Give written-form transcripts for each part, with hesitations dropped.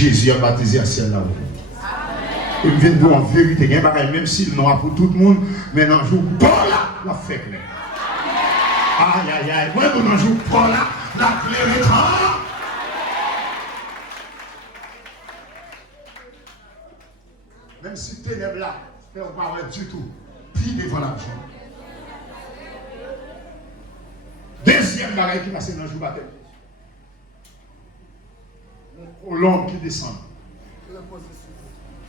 Jésus a baptisé à ciel là. Et me vient en vérité, même s'il n'aura pour tout le monde, mais dans le jour bon là, la fait clair. Aïe aïe aïe, moi dans le jour bon là, la claire est grande. Même si ténèbres là, on ne peut pas du tout, puis devant l'argent. Deuxième bagaille qui passe dans le jour baptême. L'homme qui descend.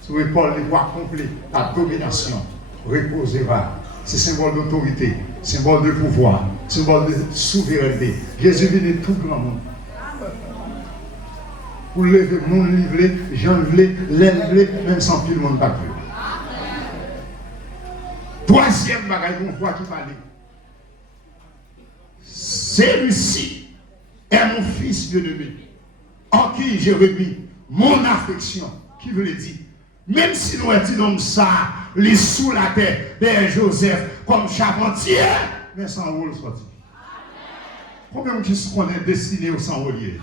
Sur l'épaule, les voies complets, la domination reposera. C'est symbole d'autorité, symbole de pouvoir, symbole de souveraineté. Jésus vient de tout grand monde. Pour lever le monde livré, j'enlever, l'élever, même sans plus le monde pas plus. Troisième bagaille qu'on voit qui parle. Celui-ci est mon fils bien-aimé, en qui j'ai remis mon affection. Qui veut le dire? Même si nous disons ça, les sous la terre, Père Joseph, comme charpentier, mais sans rôle sorti. Combien de gens qu'on est destiné au sans rôlier?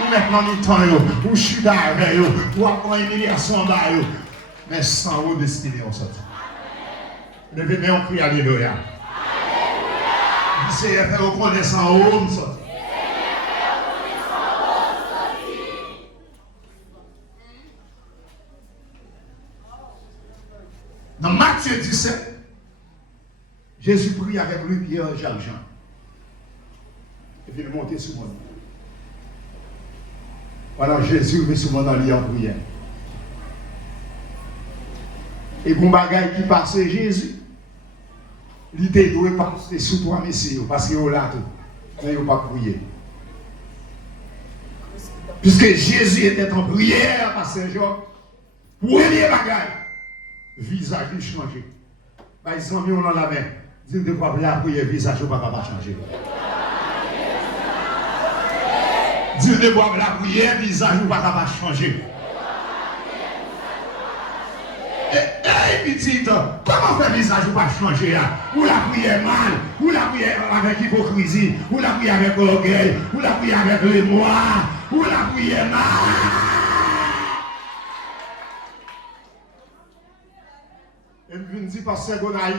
Ou maintenant nous temps, ou chuter avec eux, ou avoir une humiliation avec eux, mais sans rôle destiné au sorti. Levez-moi, on prie alléluia. Seigneur, fait reconnaître sans rôle sorti. Dans Matthieu 17, Jésus prie avec lui, Pierre, Jacques, Jean. Et puis il est monté sur moi. Alors Jésus met sur moi dans le lit en prière. Et pour bagaille qui passait Jésus, il était doué passer sous trois messieurs, parce qu'il est là tout. Mais il n'a pas prié. Puisque Jésus était en prière par Saint-Jean, premier bagaille. Visage lui changé. Ils ont mis on la main. Dis de quoi la prière, visage ne va pas changer. Dis de quoi la prière, visage ne va pas changer. Et petite, comment faire visage ne va pas changer? Ou la prière mal, ou la prière avec hypocrisie, ou la prière avec orgueil, ou la prière avec le noir, ou la prière mal. Et je me dis, pasteur Gonaïf,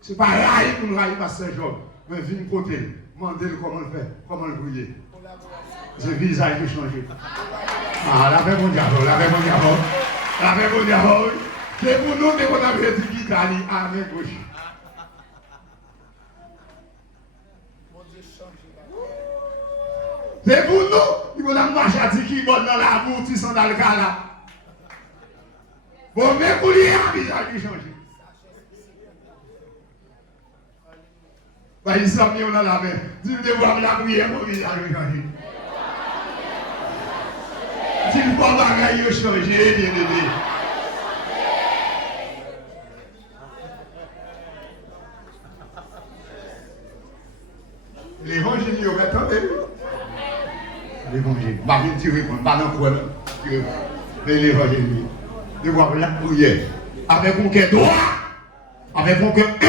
ce n'est pas raïf pour nous raïf, pasteur Job. Mais je viens côté, demandez comment le faire, comment le brûler. Ce visage qui changé. Ah, la paix mon diable, la paix mon diable, la paix mon diable. C'est pour nous que vous avez dit l'Italie, amen, gauche. C'est pour nous, il faut marcher à dire qui bonne dans la boue, qui sont dans le cas là. Bon, mais pour lui, un visage qui change. Bah, ils sont mis dans la main. Dis-le de voir la prière, mon visage qui change. Dis-le pas bagaille qui change, bien aidé. L'évangile, il y aurait tant l'évangile. Bah, je ne dirai pas dans quoi, mais l'évangile, de voir la prière avec mon cœur droit, avec mon cœur il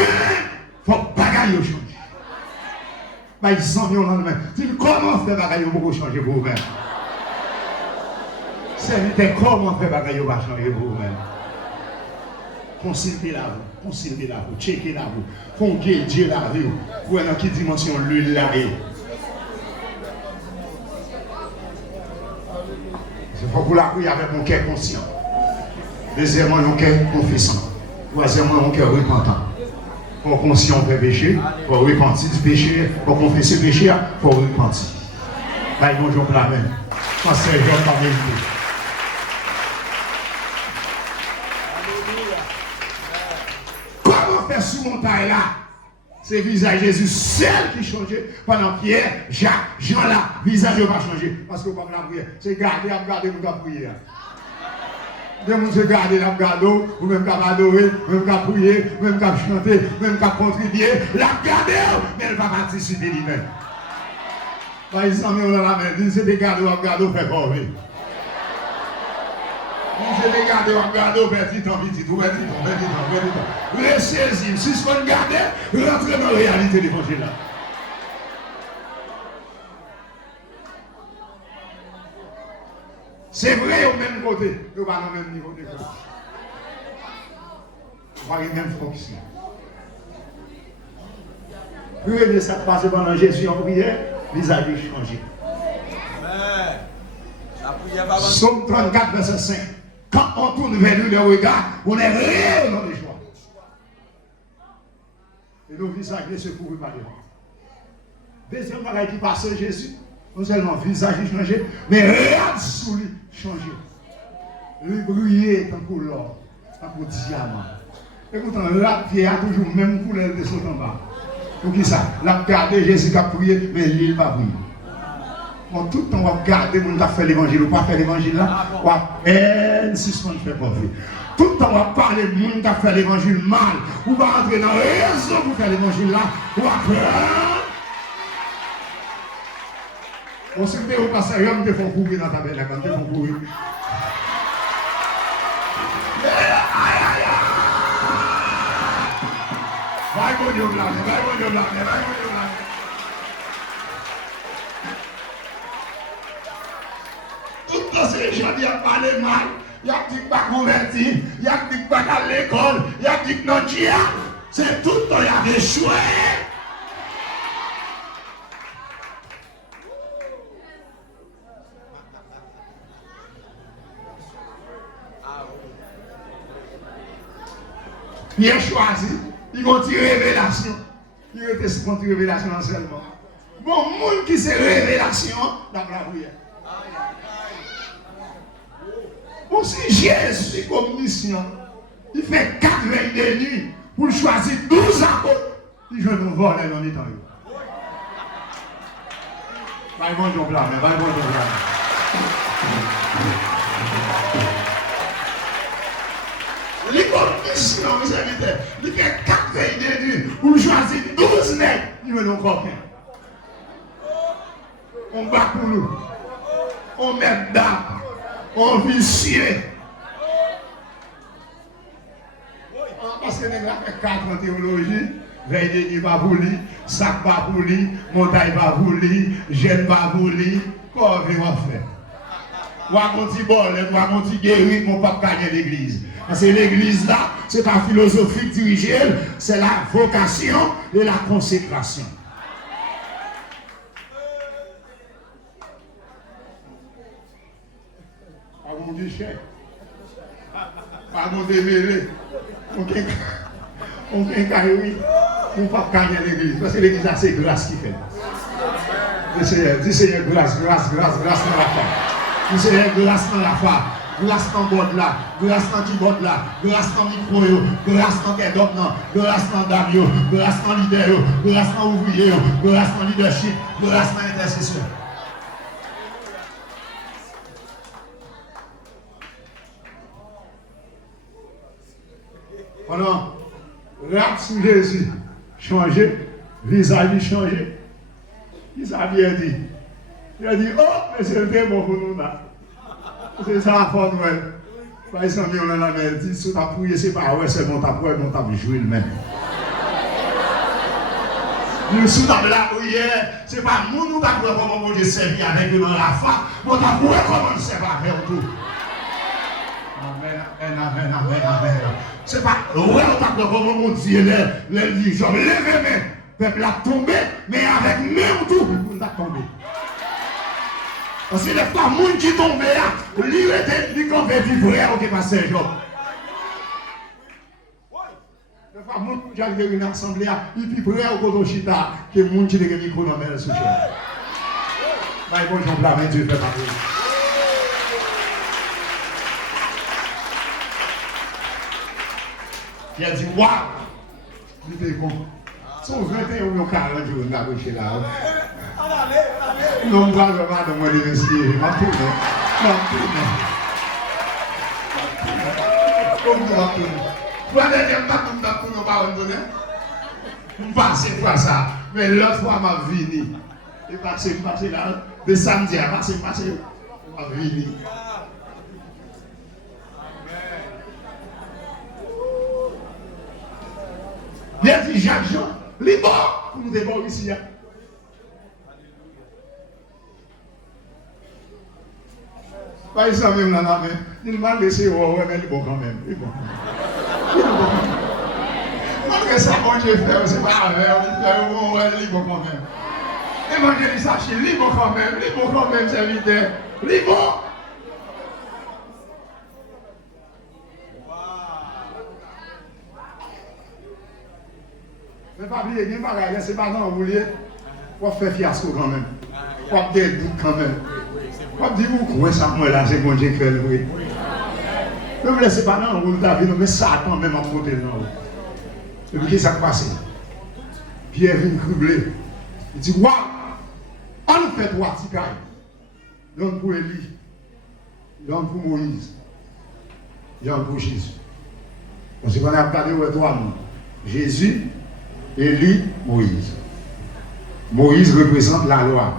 faut que bagaille change. Bah, ils sont mis au lendemain. Dis comment faire bagaille pour changer pour vous-même. C'est comment faire bagaille pour changer pour vous-même. Consultez la vous, checkez la vous, fongez Dieu la vie, pour dans quelle dimension l'huile là est. Il faut que la prier avec mon cœur conscient. Deuxièmement, mon cœur confessant. Troisièmement, mon cœur repentant. Pour conscient, on fait péché. Pour repentir du péché. Pour confesser le péché, il faut repentir. Là, bonjour pour la main. Quand c'est Jean par vérité. Comment faire sous montagne là? C'est le visage de Jésus seul qui changeait. Pendant Pierre, Jacques, Jean là, visage ne va pas changer. Parce que comme la prière, c'est garder, nous avons prié. De nous regarder, la garder, ou même qu'à adorer, même qu'à prier, même qu'à chanter, même qu'à contribuer, la garder, mais elle va participer lui-même. Par exemple, on a la main, dit c'est des garder, on garder, on fait corps. C'est des garder, on garder, on fait petit temps, petit temps, petit temps. Laissez-y, si ce qu'on garde, rentrez dans la réalité de l'évangile là. C'est vrai au même côté, nous pas au même niveau de foi. On va la même fonction. Prenez ça passe pendant Jésus en prière, visage changé. Psaume 34, verset 5. Quand on tourne vers lui le regard, on est réellement de joie. Et nos visages ne se couvrent pas devant. Deuxième bagage qui passe Jésus, non seulement visage changé, mais regarde sous lui changé. Lui briller tant que l'or, tant que diamant. Écoutez, là, il y a toujours la même couleur de son en bas. Pour qui ça? La regarder Jésus qui a prié, mais l'île va briller. Bon, tout le temps, on va regarder, on va faire l'évangile ou pas faire l'évangile là. On va suspendre faire pas vie. Tout le temps, on va parler de monde qui a fait l'évangile mal. On va entrer dans la raison pour faire l'évangile là. On va faire. On sait que vous passez à l'homme de font courir dans ta belle là, quand tu font courir. Vai bon Dieu là, vai bon Dieu là, vai bon Dieu là. Tout dans ces gens qui ont parlé mal, il y a dit pas converti, il y a dit pas à l'école, il y a dit non dia. C'est tout le temps il y a des échoué. Il a choisi. Il vont tirer révélation. Il était sur contre révélation seulement. Bon, monde qui c'est révélation dans la prière. Bon, si Jésus comme mission, il fait 4 veilles de nuit pour choisir 12 apôtres, il joue nous voler dans les temps. Va y voir ton plan, mais va y voir ton plan. Les commissions, mes amis, il fait 4 veilles de nuit pour choisir 12 nègres. Il veut nous coquins. On bat pour nous. On met d'âme. On vicieux. Parce que les gars fait 4 en théologie. Veille de nuit va pour lui. Sac va pour lui. Montagne va pour lui. Gêne va pour lui. Quoi on va faire? Ou à mon petit bol, ou à mon petit guéri, mon pas gagner l'église. Parce que l'église là, c'est pas philosophie dirigée, c'est la vocation et la consécration. Pas mon guichet, pas mon démêlé, on fait carré, on pas gagner l'église. Parce que l'église là, c'est grâce qui fait. Dis Seigneur, grâce dans la foi. Dis Seigneur, grâce dans la foi. Grâce dans le bord là, grâce dans le keyboard là, grâce dans le micro, grâce dans le doc, grâce dans le dame, grâce dans le leader, grâce dans l'ouvrier, grâce dans le leadership, grâce dans l'intercession. Pendant, rap sous Jésus, changé, visage changé. Il a dit, oh, mais c'est très bon pour nous là. C'est ça la forme, ouais. Par exemple, on a la mer, dit, si tu as prié, c'est pas ouais, c'est bon, tu as prié, bon, tu as joué le même. Nous, si tu as la prière, c'est pas nous, nous avons prié comment Dieu servir avec nous dans la foi, mais tu as prié comment servir avec tout. Amen. C'est pas, ouais, on t'a prié comment Dieu les dit, je lève mes mains, le peuple a tombé, mais avec même tout, on a tombé. Parce que les femmes qui tombent là, lui était converti frère au pasteur Job. Les femmes qui arrivent à une assemblée, ils sont prêts au Kodoshita, que les gens qui ont des micros dans le sous-chef. Mais bon, j'en blâme, Dieu fait parler. Il a dit, waouh! Il était bon. Son 21 ou 40 jours, on a couché là. Non, pas vraiment dans mon université. Je m'en tourne. La dernière fois, je ne peux pas donner. Je passe fois ça. Mais l'autre fois, je suis venu. Je suis passé là. De samedi à passer, je suis venu. Il a dit Jacques Jean, les bons pour nous déborder ici. Pas ça même là, mais il m'a laissé, ouais, mais il est bon quand même. Il est bon. Malgré ça, bon Dieu fait, c'est pas vrai, il est bon quand même. Évangéliste Achille, il est bon quand même, serviteur. Il est bon. Mais pas oublier, il n'y a c'est pas non, vous voulez. On fait fiasco quand même. On fait des doutes quand même. On dit, vous croyez ça, moi là, c'est bon Dieu qui fait le oui. Ne me laissez pas dans le rôle David, mais Satan même en côté de nous. Et puis, qu'est-ce qui s'est passé? Pierre vient cribler. Il dit, waouh, on fait trois petits cailles. L'un pour Élie, l'un pour Moïse, l'un pour Jésus. Parce qu'on a regardé où est trois noms. Jésus, Élie, Moïse. Moïse représente la loi.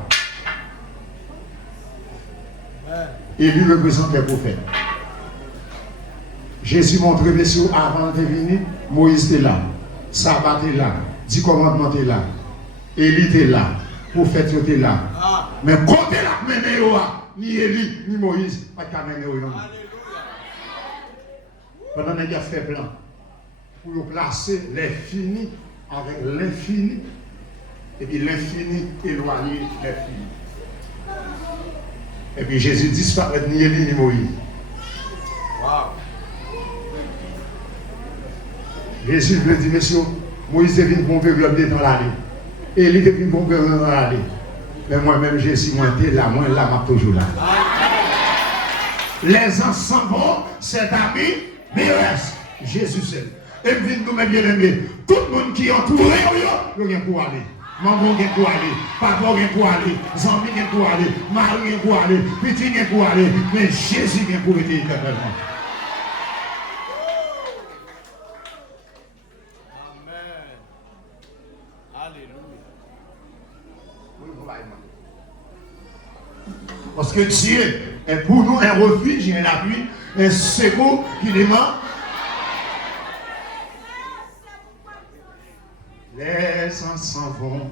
Élie représente les prophètes. Jésus montre, messieurs, avant de venir, Moïse était là. Sabbat était là. 10 commandements étaient là. Élie était là. Prophète était là. Mais côté la mené, ni Élie, ni Moïse, pas qu'à mener. Pendant qu'il a fait plan, pour placer l'infini avec l'infini, et puis l'infini éloigné l'infini. Et puis Jésus disparaît ni Élie ni Moïse. Wow. Jésus lui dit, messieurs, Moïse est venu pour me faire dans l'allée. Élie est venu pour me faire dans l'allée. Mais moi-même, Jésus, moi, je suis là, moi, là, je suis toujours là. Les ensembles, c'est ami, mais reste. Jésus seul. Et puis nous, mes bien-aimés, tout le monde qui est entouré, il y a pour aller. Maman est pour aller, papa est pour aller, Zami est pour aller, Marie est pour aller, Petit est pour aller, mais Jésus est pour être éternellement. Amen. Alléluia. Parce que Dieu est pour nous un refuge, un appui, un secours qui démarre. Les ans s'en vont,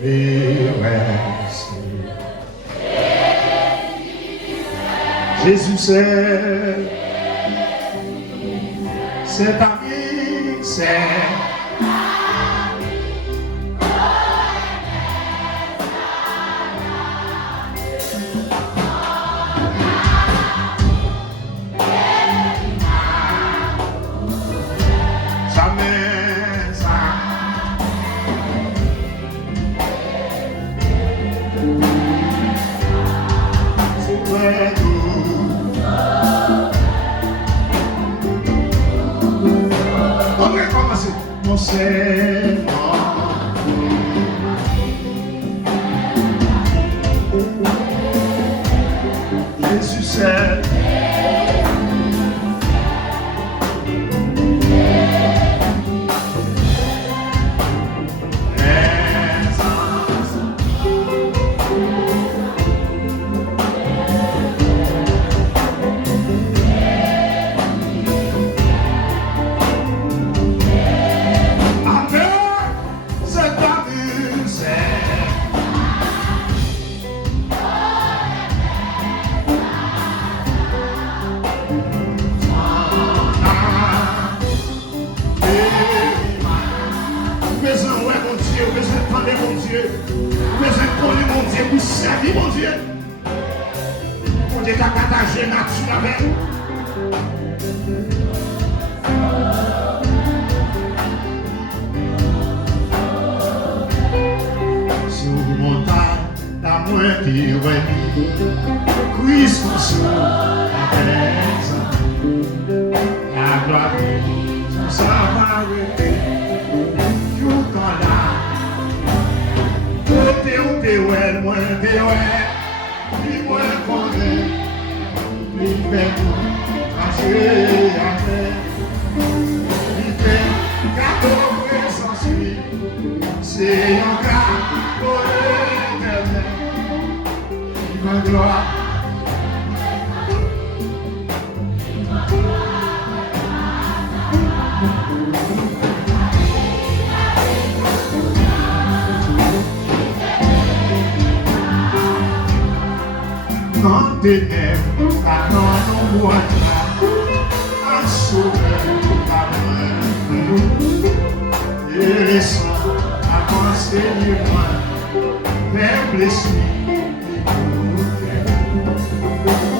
mais reste. Jésus c'est ami, c'est. Jésus c'est. Dans tes lèvres, à dans nos bois, à sauver ta main. Et les sangs, avancer les loin, vers blessures.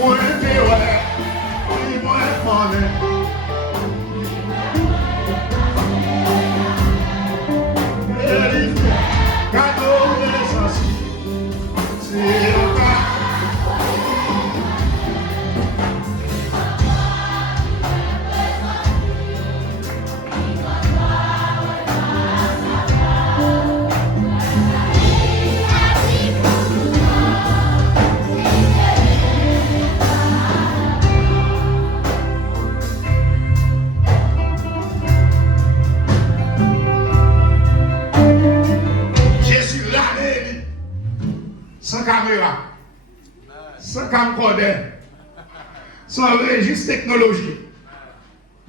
Moi, t'es ouais, et moi, m'en est. Sans caméra, sans camcorder, sans registre technologique.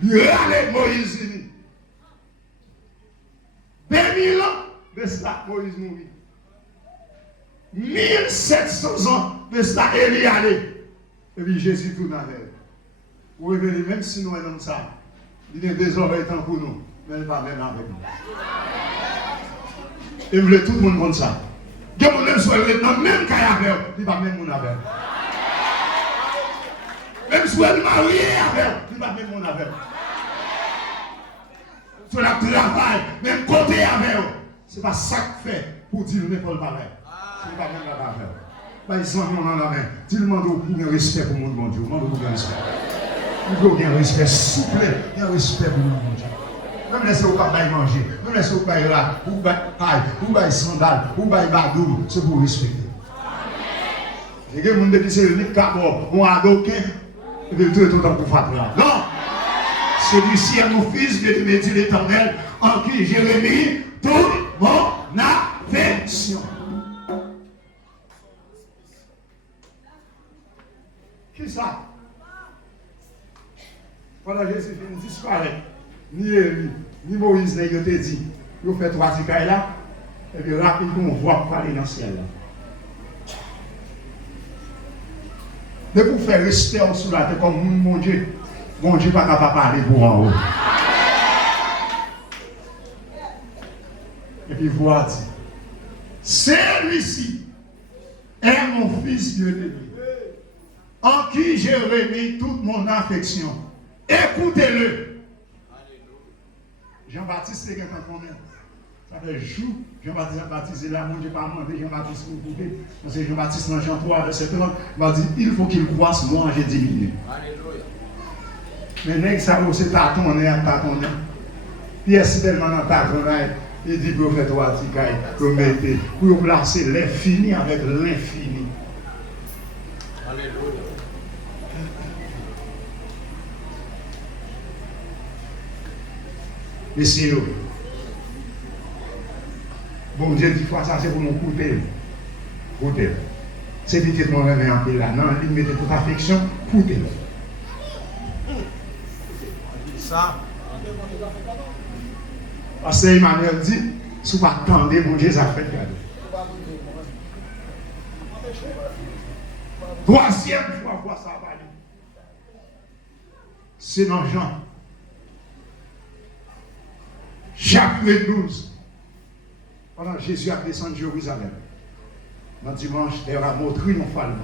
Il allait Moïse. 2000 ans de cela, Moïse mourit. 1700 ans de cela, Élie allait. Et puis Jésus tourne avec. Vous revenez, même si nous sommes ça, il est désormais temps pour nous, mais il va même avec nous. Et vous voulez tout le monde comme ça. Que mon même soit maintenant, même quand il y a il va même mon avec. Même si elle est mariée avec, il va même mon avec. Sur la travail, même côté avec. Ce n'est pas ça que fait pour dire n'importe quoi. Ce n'est pas même la avec. Pas ils sont dans la main. Dis-le-moi pour un respect pour mon bon Dieu. Demande pour un respect. Il faut un respect, s'il vous plaît, un respect pour mon bon Dieu. Même laissez au pas manger, même laissez au pas là, ou paille, ou bail sandal, ou bail badou, c'est pour respecter. Il y a des gens qui disent que c'est d'abord, on a d'aucun, et puis tout le temps pour faire là. Non! Celui-ci est mon fils, je te dit l'Éternel, en qui j'ai remis toute mon affection. Qui ça? Voilà, Jésus finit disparaître. Ni Élie, ni Moïse n'a été dit. Vous faites 3 ticailles là, et puis rapidement on voit pour aller dans le ciel là. Mais pour faire respect sous la terre comme mon Dieu pas capable de parler pour en haut. Et puis voix dit, celui-ci est mon fils bien-aimé, en qui j'ai remis toute mon affection. Écoutez-le. Jean-Baptiste, c'est quelqu'un qu'on aime. Ça fait jour, Jean-Baptiste a baptisé là, mon Dieu pas demandé Jean-Baptiste pour couper. Parce que Jean-Baptiste dans Jean 3, verset 30, va dire, il faut qu'il croisse, moi j'ai diminué. Alléluia. Mais nèg ça, c'est tâtonner, tâtonner. Pierre, c'est tellement dans tâtonner, il dit que vous faites 3 ticailles, que vous mettez, pour placer l'infini avec l'infini. Alléluia. Messieurs, bon Dieu dit fois ça, c'est pour nous couper. Coutez. C'est petit que mon remet en paix là. Non, il mettait toute affection, coutez. Ça. Parce que Emmanuel dit, si vous attendez, mon Dieu, ça fait cadeau. 3e fois, voir ça va aller. C'est dans Jean. Chapitre 12. Pendant que Jésus a descendu à Jérusalem, dans dimanche, il y aura un mot triomphalement,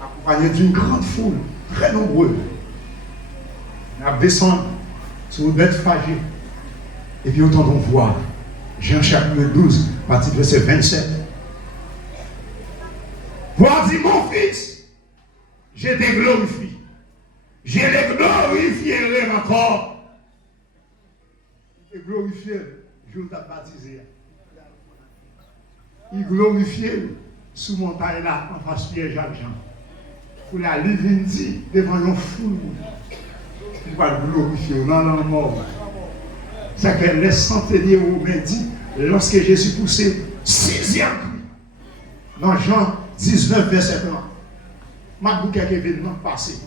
accompagné d'une grande foule, très nombreuse. Il a descendu sur une bête fagée. Et puis autant qu'on voit, Jean chapitre 12, partie de verset 27. Voici mon fils, je te glorifie. Je le glorifierai encore. Il glorifié, je t'ai baptisé. Il glorifié sous montagne là, en face Pierre Jacques Jean. Pour la livre devant une foule. Il va le glorifier, non, non, mort. C'est que les centeniers Romains dit, lorsque Jésus poussait 6e cri, dans Jean 19, verset 30, ma bouquet événement passé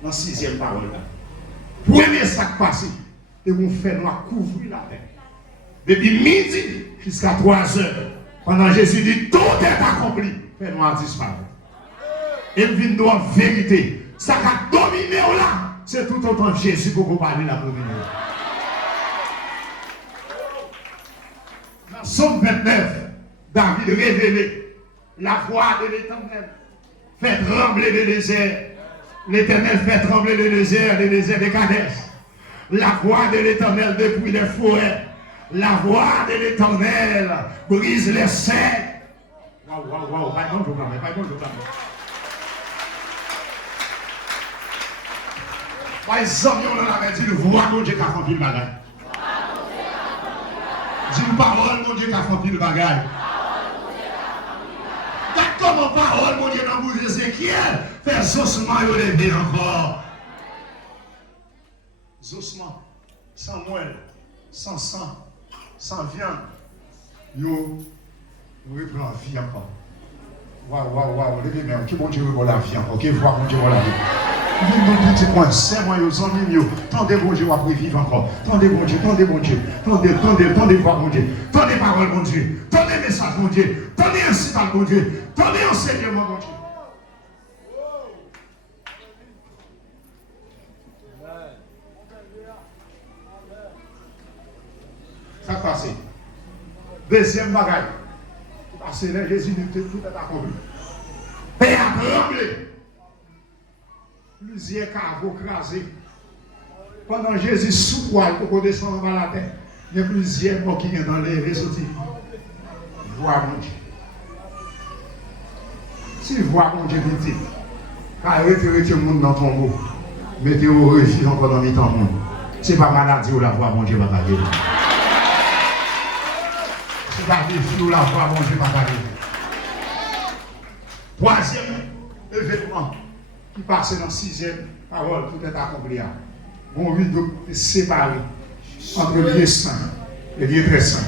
dans 6e parole. Premier sac passé, et vous faites noir couvrir la terre. Depuis midi jusqu'à 3 heures, pendant Jésus dit, tout est accompli, fait noir disparaître. Et vient en vérité. Ça qui a dominé là, c'est tout autant Jésus pour vous parler la dominer. Dans Somme 29, David révélé la voix de l'Éternel. Fait trembler le désert. L'Éternel fait trembler le désert de Kadès. La voix de l'Éternel depuis les forêts. La voix de l'Éternel brise les serres. Waouh, pas bon, pas bon. Par exemple, on avait dit, voix mon Dieu qui a fait le bagage. Dis une parole, mon Dieu qui a fait le bagage. Comment parole, mon Dieu, dans le bouche d'Ézéchiel, faire Zosman et lever encore. Zosman, sans moelle, sans sang, sans viande, yo reprend la vie encore. Waouh, levez-moi, qui mon Dieu reprend la vie encore, qui voit mon Dieu reprend la vie. Nous petit point, c'est moi, yo, sans mime, yo, tendez bon Dieu, après vivre encore. Tendez bon Dieu, tendez voir mon Dieu, tendez parole mon Dieu, tendez message mon Dieu, tendez incitant mon Dieu, tendez enseignement mon Dieu. Ça passe. Deuxième bagaille. Parce que là, Jésus nous tout est accompli. Père a tremblé. Plusieurs caveaux crasés. Pendant Jésus sous poil pour descendre dans la terre, il y a plusieurs morts qui viennent dans les réseaux. Voir mon Dieu. Si voir mon Dieu dit, car retirer tout le monde dans ton mot, mettez au refuge encore dans les temps. Ce n'est pas maladie ou la voix, mon Dieu, va parler. Ce n'est pas défi ou la voix, mon Dieu, va parler. Troisième événement qui passe dans la sixième parole, tout est accompli. Mon rideau est séparé entre le lieu saint et le lieu très saint.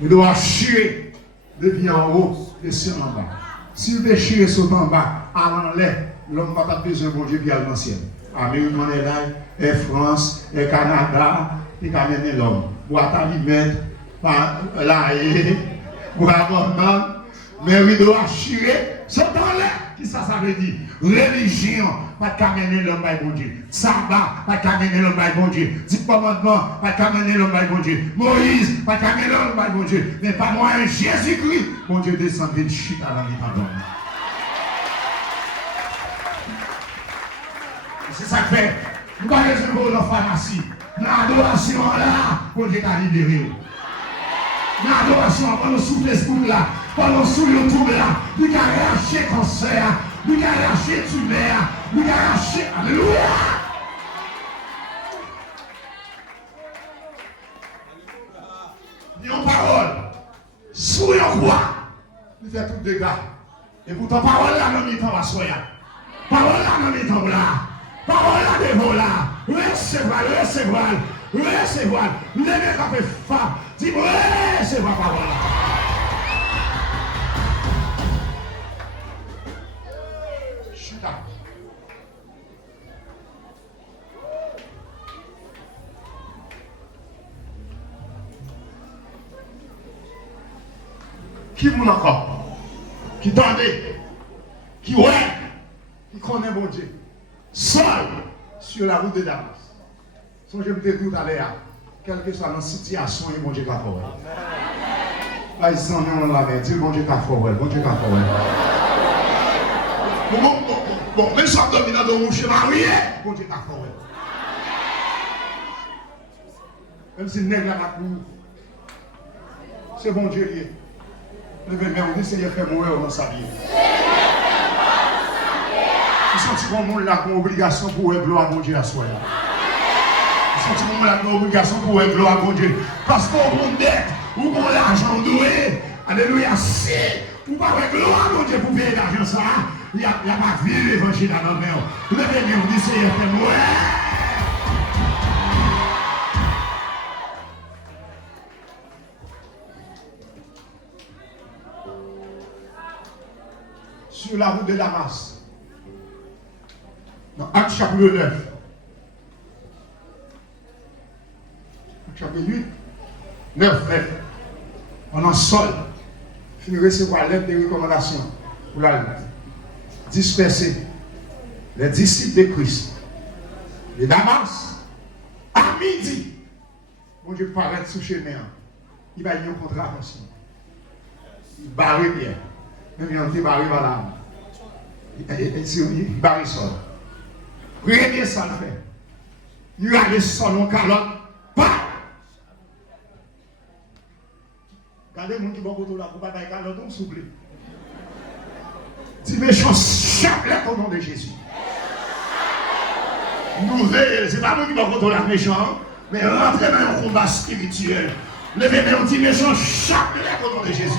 Il doit chier depuis en haut et sur en bas. S'il veut chier sur en bas, à l'air, l'homme n'a pas besoin de mon Dieu qui a le ciel. Amérique, et France, et Canada, et Canada, l'homme. Boîte aliments, là, boîte mais il doit chier. C'est dans l'air. Qui ça veut dire? Religion, pas qu'amener l'homme by bon Dieu. Sabbat, pas qu'amener l'homme by bon Dieu. 10 commandements, pas qu'amener l'homme by bon Dieu. Moïse, pas qu'amener l'homme by bon Dieu. Mais pas moi, Jésus-Christ. Bon Dieu descend de chute avant les pardons. C'est ça que fait. Nous ne pouvons pas aller dans la pharmacie. L'adoration là, bon Dieu t'a libéré. L'adoration, pendant sous Facebook là, pendant sous YouTube là, il a arraché cancer, il a arraché tumeur, il a arraché. Alléluia! Dis en parole, sous une croix, il fait tout dégâts. Et pourtant, parole là, non, il va soya. Parole là, non, il tombe là. Parole là, devant là. Recevoir. Le mec a fait femme. Dis-moi, recevoir parole là. Chuta. Qui vous encore? Qui tendait? Qui ouais? Qui connaît mon Dieu? Seul sur la route de Damas. Son je me dis tout à l'heure, quelle que soit notre situation, mon Dieu qu'a fait. Là, ils sont en la mer, dis mon Dieu qu'a fait, mon Dieu qu'a fait. Bon, même si on domine dans mon chemin, mon Dieu qu'a fait. Même si le nègre là court, c'est bon Dieu lié. Le bébé, on dit, Seigneur, fait mourir dans sa vie. Ils sont si bon là qui ont obligation pour être gloire à mon Dieu à soi. Ils sont si bon là qui ont obligation pour être gloire à mon Dieu. Parce qu'on a dette, ou qu'on a l'argent doué. Alléluia. Si vous n'avez pas gloire à mon Dieu pour payer l'argent, ça, il n'y a pas de vie l'évangile dans notre main. Le bébé, on dit, Seigneur, fait mourir. Sur la route de Damas. Dans Acte chapitre 9. Acte chapitre 8. 9. On en sol. Il faut recevoir l'aide de recommandation pour la lutte. dispersés, les disciples de Christ, de Damas, à midi, bon Dieu paraît sous chemin, il va y avoir une contravention. Il barre bien, même il a barré par l'âme. Il barre sol. Regardez ça le fait. Il a les sols en calotte, pas. Regardez les gens qui vont autour là pour ne pas calotte, on s'oublie. Si méchant, chapelet au nom de Jésus. Ce n'est pas moi qui vais contre la méchant, mais rentrez dans un combat spirituel. Levez un petit méchant, chapelet au nom de Jésus.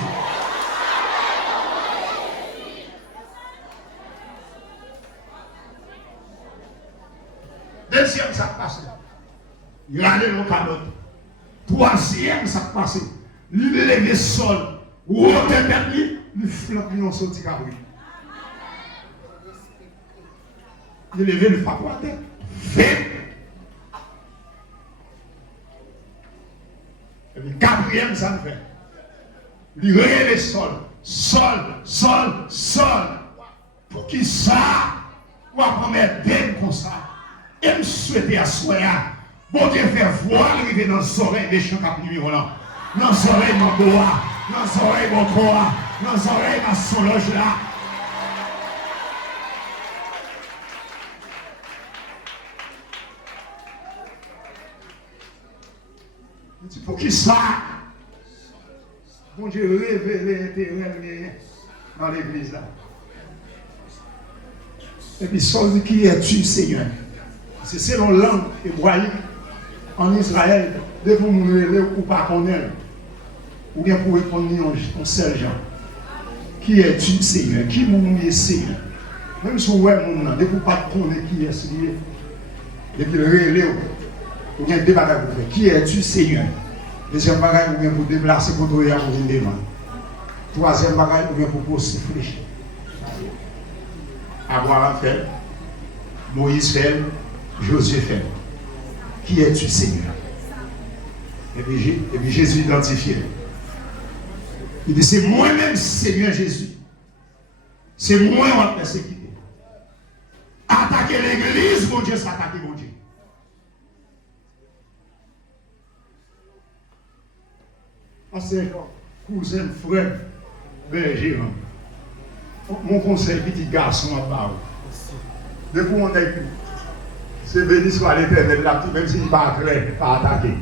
Deuxième, ça passe. Il a allé dans le calotte. Troisième, ça passe. Il lève le sol. Ou au terme, il flotte dans son petit cabri. Il lève le fardeau à terre. Fait. Et puis quatrième, ça me fait. Il relève le sol. Sol. Pour qui ça? Ou à prendre des comme ça. Et me souhaiter à soi, bon Dieu faire voir arriver dans les oreilles des chants qui numéro là. Dans les oreilles mon bois, dans les oreilles mon corps, dans les oreilles ma sologe là. Pour qui ça? Bon Dieu révèle l'intérêt dans l'église là. Et puis, ça dit qui es-tu, Seigneur? C'est selon langue hébraïque en Israël, de vous me ou pas connaître, ou bien pour répondre en seul genre. Qui es-tu, Seigneur? Qui est Seigneur? Même si vous êtes mon nom, de vous pas connaître qui est Seigneur, et puis le relais, ou bien deux bagages pour faire. Qui es-tu, Seigneur? Deuxième bagage, ou bien pour déplacer pour trouver pour une demande. Troisième bagage, ou bien pour réfléchir. Abraham fait, Moïse fait, Josué fait. Qui es-tu, Seigneur? Et puis Jésus identifié. Il dit, c'est moi-même, Seigneur Jésus. C'est moi qui vais persécuter. Attaquer l'église, mon Dieu, c'est attaquer mon Dieu. Ancien cousin, frère, berger, mon conseil, petit garçon à part. Depuis mon époux, c'est béni soit l'éternel, même s'il n'est pas clair, pas attaqué.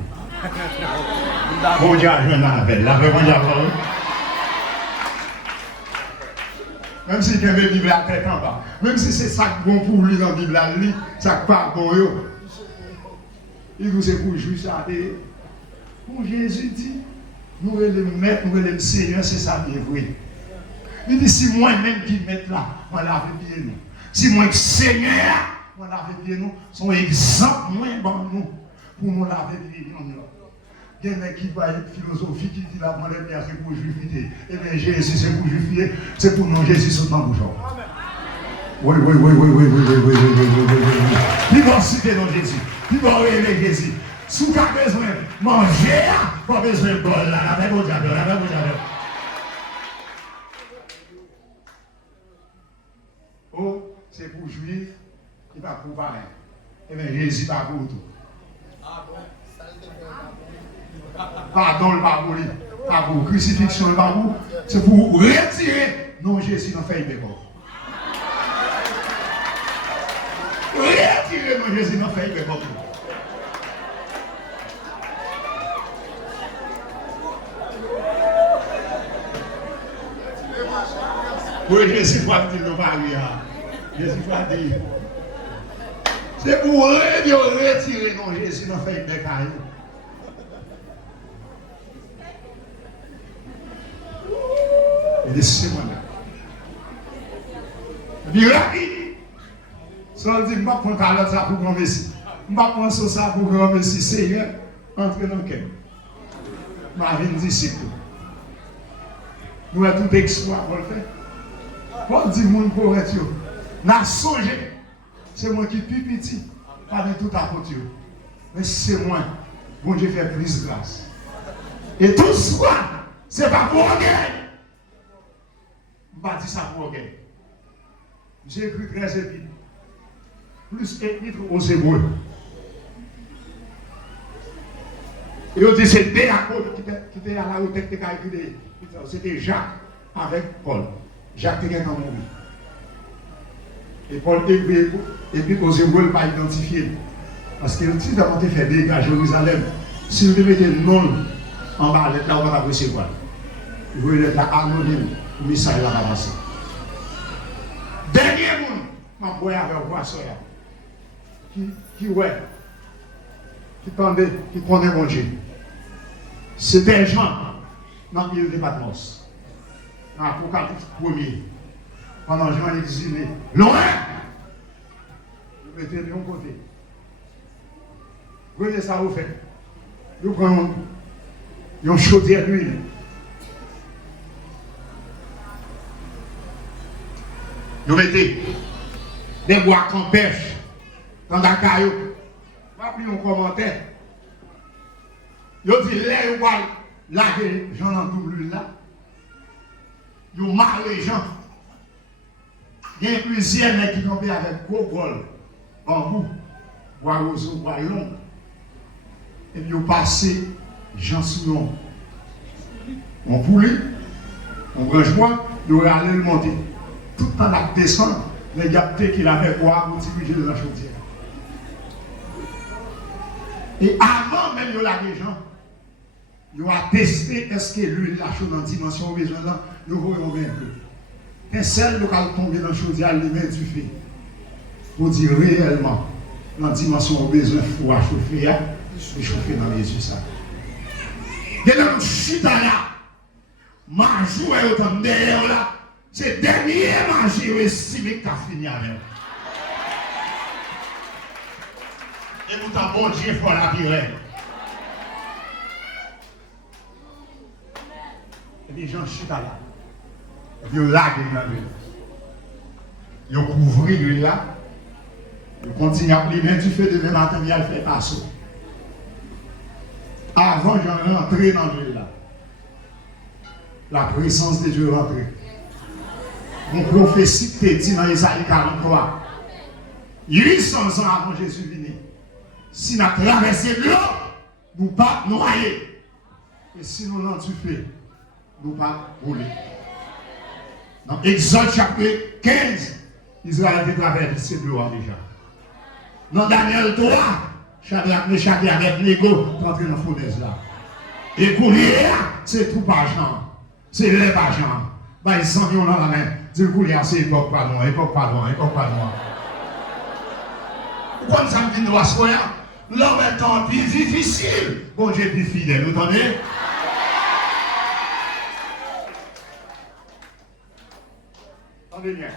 Bon Dieu, je vais m'appelle, là, bon Dieu, même si il y a une Bible à tête en bas, même si c'est ça bon pour lui dans la Bible, ça pas bon. Il nous est pour jouer ça. Pour Jésus dit, nous allons le mettre, nous allons le Seigneur, c'est ça qui est vrai. Il dit, si moi-même qui mets là, moi lave bien nous. Si moi Seigneur, moi lave bien nous, son exemple moins bon nous, pour nous laver bien nous. Il y en a qui va être philosophie qui dit la monnaie c'est pour justifier. Eh bien Jésus c'est pour justifier, c'est pour nous Jésus sur ton bouchon. Oui. Qui va citer dans Jésus? Qui va aimer Jésus? Si tu as besoin de manger, pas besoin de bol là, la même chose. Oh, c'est pour juif, il va pour pareil. Eh bien Jésus va pour tout. Pardon le pas pour lui, pas pour crucifixion le pas pour, c'est pour retirer non Jésus dans fait de corps. Retirer non Jésus dans fait de corps. Oui, Jésus va dire non Maria. Jésus va dire. C'est pour retirer non Jésus dans fait de cailloux. Laissez-moi là. Miracle. Ça veut dire que je ne vais pas prendre ça pour grand Messie. Je ne vais pas prendre ça pour grand Messie. Seigneur, entrez dans le cœur. Ma vie disciple. Nous avons tout exploit pour le faire. Pour dire mon pour être. N'a songé. C'est moi qui suis petit. Pas de tout à côté. Mais c'est moi. Bon Dieu fait plus grâce. Et tout ça, ce n'est pas pour orgueil. Je ne vais pas dire ça pour orgueil. J'ai écrit 13 épîtres. Plus épîtres aux Hébreux. Et on dit c'est deux apôtres qui étaient à la hauteur de écrit. C'était Jacques avec Paul. Jacques était dans mon vie. Et Paul écrit aux Hébreux, il n'a pas identifié. Parce que si vous avez fait des gars à Jérusalem, si vous mettez le nom en bas, là, on va recevoir. Vous voyez là anonyme, le message là avancé. Dernier monde, ma boy avec vous, soeur. Qui ouais, qui connaît mon Dieu. C'était Jean, dans l'île de Patmos. Dans l'Apocalypse 1er. Pendant Jean exilé. Loin! Vous mettez de l'autre côté. Vous voyez ça, vous faites. Vous prenez une chaudière d'huile. Vous mettez des bois qu'on pêche dans la caillou. Vous avez un commentaire. Vous dites, là, vous parlez, là, les gens dans tout l'huile là. Vous marrez les gens. Il y a plusieurs mecs qui tombent avec gros bol, bambou, bois roseau, bois long. Et puis vous passez, Jean Souillon. On poulet, on branche bois, vous allez le monter. Tout le temps la descente, les gars qu'il avait bois pour diriger dans la chaudière. Et avant même de la gens, vous avez testé est-ce que l'huile la chaude en dimension besoin là, nous voyons bien peu. Un seul local tombé dans la chaudière, il met du feu. Pour dire réellement, dans la dimension besoin, il faut chauffer, et chauffer dans les yeux ça. Et dans le chita là, ma joie est autant derrière là, c'est dernier manger estimé que tu as fini avec. Et vous t'en bon Dieu pour la virée. Et les gens chita là. Et puis ils laguent dans l'huile. Ils couvrent l'huile là. Ils continuent à plier du feu demain matin, ils fait passer. Avant j'en rentrais dans l'huile là. La présence de Dieu rentrait. Mon prophétie te dit dans Isaïe 43. 800 ans avant Jésus venu. Si nous avons traversé l'eau, nous ne pas noyer. Et si nous n'en tu fais, nous ne pas rouler. Dans Exode chapitre 15, Israël a traversé l'eau déjà. Dans Daniel 3, Shadrach, Meshach et Abednego rentrent dans la fournaise là. Et couler, c'est tout par genre. C'est lait par genre. Ils s'en viennent dans la main. Dire couler, c'est époque pas loin, époque pas loin, époque pas loin. Pourquoi ça me dit nous à ce moment-là? L'homme est en vie difficile. Bon Dieu est plus fidèle, vous entendez? Attendez bien.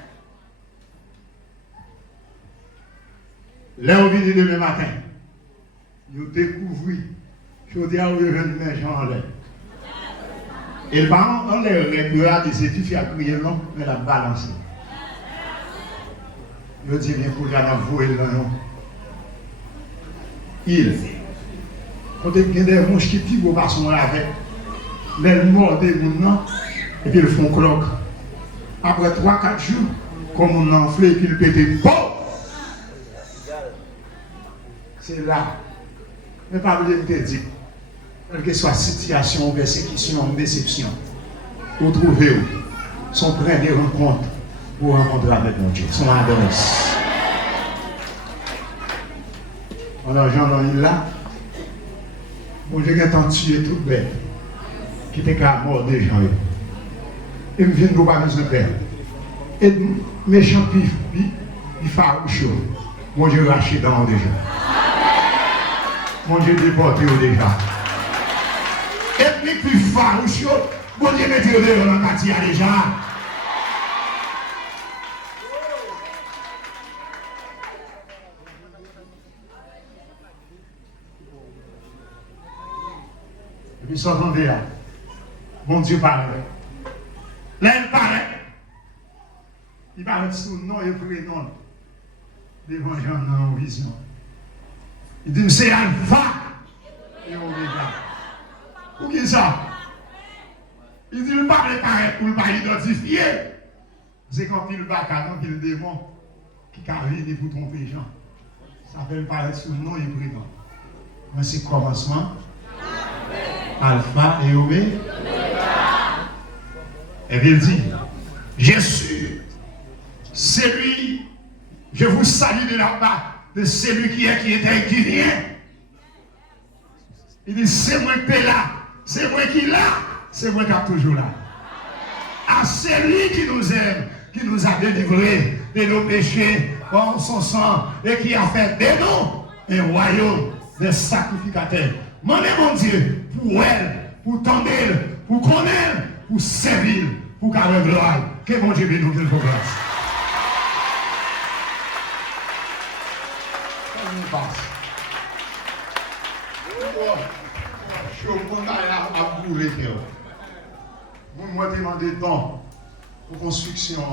Là, on vient demain matin. Nous découvrons. Je dis à vous, je viens de mettre en l'air. Et le parent, on les regarde des études, il a crié non, mais la balance. Je dis bien pour la voie là, non. Il. Quand il y a des mouches qui tirent au basson avec, les morts des gens, et puis ils font cloque. Après 3-4 jours, comme on enfle et puis ils pètent, bon! C'est là. Mais pas oublier de te dire, quelle que soit situation, persécution, déception, vous trouvez son premier rencontre pour rencontrer avec mon Dieu, son adresse. Alors, Jean dans là, mon Dieu est en tué toute bête, qui était qu'à mort des gens. Et me vient de pas besoin de faire. Et méchant pif, il farouche. Mon Dieu rachète dans déjà. Mon Dieu déporté déjà. Et puis plus farouche, mon Dieu met dans la quartier déjà. Et puis s'entendez là. Mon Dieu paraît. Là il paraît. Il paraît sous le nom et prénom. Devant Jean dans la vision. Il dit, c'est Alpha et Oméga. Pour qui ça? Il dit, il ne parle pas pour ne pas identifier. C'est quand il va, quand il démon, qui arrive pour tromper les gens. Ça peut paraître sous le nom et prénom. Mais c'est commencement. Alpha et Oméga. Et il dit, Jésus, c'est lui, je vous salue de la part de celui qui est, qui était et qui vient. Il dit, c'est moi qui est là, c'est moi qui est là, c'est moi qui est toujours là. À celui qui nous aime, qui nous a délivrés de nos péchés par son sang et qui a fait de nous un royaume de sacrificateurs. Demandez mon Dieu pour elle, pour tendre, pour connaître, pour servir, pour carrer gloire. Que mon Dieu bénisse nous grâce. Je suis au fond à bourrer. Moi, je demande des temps pour construction.